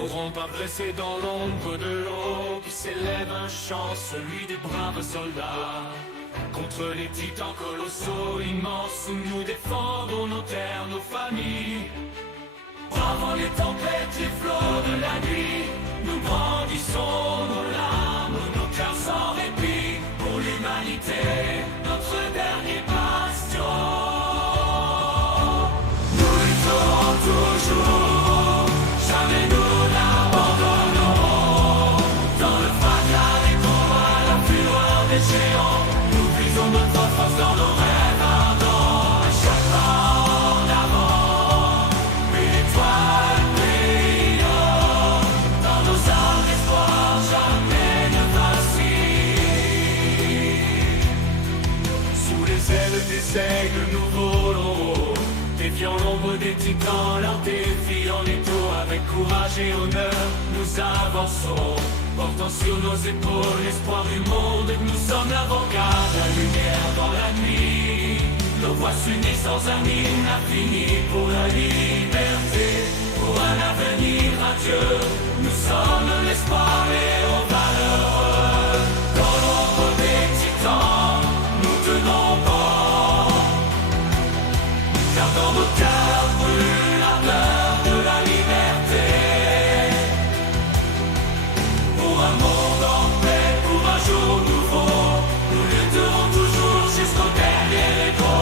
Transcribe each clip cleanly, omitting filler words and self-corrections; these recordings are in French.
N'auront pas blessé dans l'ombre de l'eau, qui s'élève un chant, celui des braves soldats. Contre les titans colossaux, immenses, où nous défendons nos terres, nos familles. Bravant les tempêtes, les flots de la nuit, nous brandissons nos larmes, nos cœurs sans répit, pour l'humanité, notre dernier bastion. Nous lutterons toujours, jamais nous n'abandonnerons. Dans le fracas des combats, la fureur des géants, nous puisons notre force dans nos rêves ardents. À chaque pas en avant, une étoile brillant. Dans nos âmes d'espoir, jamais ne vacille. Sous les ailes des aigles, nous volons, défiant l'ombre des titans, leur défi en étau. Avec courage et honneur, nous avançons, portant sur nos épaules l'espoir du monde. Nous sommes l'avant-garde, la lumière dans la nuit. Nos voix s'unissent sans un hymne infini pour la liberté, pour un avenir radieux. Nous sommes l'espoir et aux valeureux. Dans l'ombre des titans, nous tenons bon, car dans nos cœurs brûle l'ardeur de la liberté. Pour un monde en paix, pour un jour nouveau, nous lutterons toujours jusqu'au dernier écho.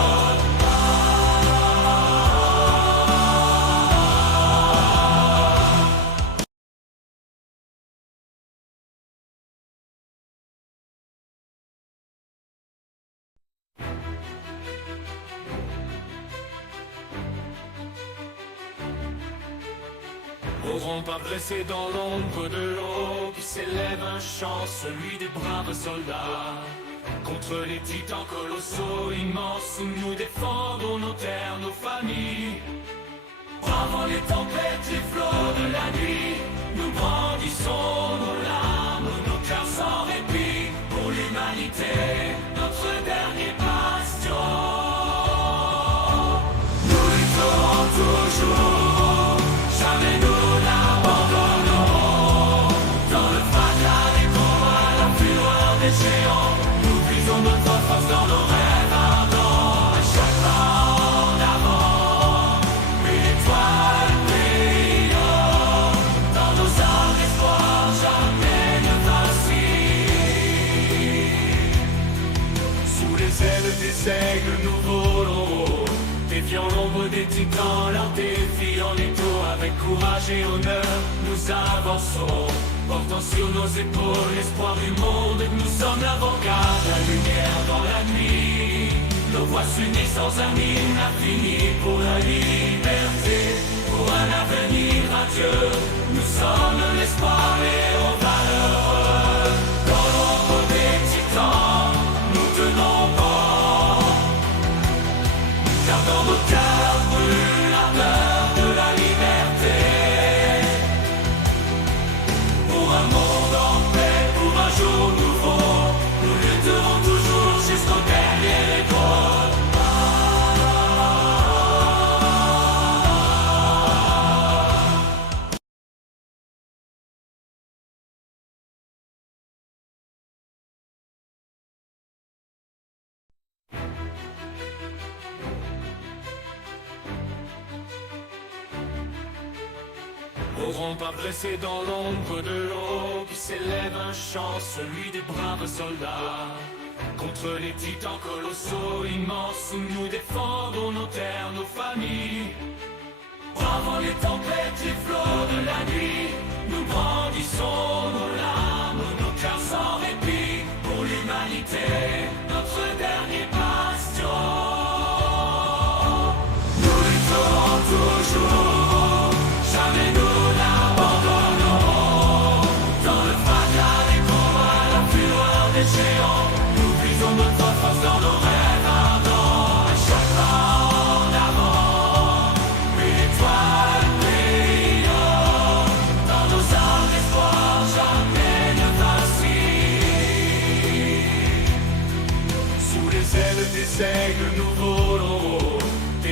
N'auront pas blessé dans l'ombre de l'eau, qui s'élève un chant, celui des braves soldats. Contre les titans colossaux, immenses, où nous défendons nos terres, nos familles. Bravant les tempêtes, les flots de la nuit, nous brandissons nos larmes, nos cœurs sans répit, pour l'humanité, notre dernier bastion. Nous lutterons toujours, jamais nous n'abandonnerons. Dans le fracas des combats, la fureur des géants, nous puisons notre force dans nos rêves ardents. À chaque pas en avant, une étoile brillant. Dans nos âmes d'espoir, jamais ne vacille. Sous les ailes des aigles, nous volons, défiant l'ombre des titans, leur défi en étau. Avec courage et honneur, nous avançons, portant sur nos épaules l'espoir du monde. Nous sommes l'avant-garde, la lumière dans la nuit. Nos voix s'unissent sans un hymne infini pour la liberté, pour un avenir radieux. Nous sommes l'espoir et aux valeureux. Dans l'ombre des titans, nous tenons bon, car dans nos cœurs brûle l'ardeur de la liberté. Pour un monde en paix, pour un jour nouveau, nous lutterons toujours jusqu'au dernier écho. N'auront pas blessé dans l'ombre de l'eau, qui s'élève un chant, celui des braves soldats. Contre les titans colossaux, immenses, où nous défendons nos terres, nos familles. Bravant les tempêtes, les flots de la nuit, nous brandissons nos larmes, nos cœurs sans répit, pour l'humanité, notre dernier bastion. Nous lutterons toujours, jamais nous n'abandonnerons. Dans le fracas des combats, la fureur des géants, nous puisons notre force dans nos rêves ardents. À chaque pas en avant, une étoile brillant. Dans nos âmes d'espoir, jamais ne vacille. Sous les ailes des aigles, nous volons,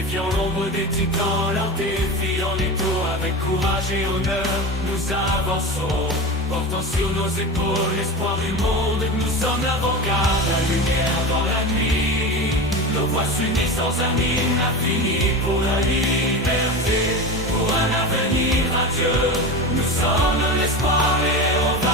défiant l'ombre des titans, leurs défis en étau, avec courage et honneur, nous avançons, portant sur nos épaules l'espoir du monde. Nous sommes l'avant-garde, la lumière dans la nuit, nos voix s'unissent sans un hymne infini pour la liberté, pour un avenir radieux. Nous sommes l'espoir et on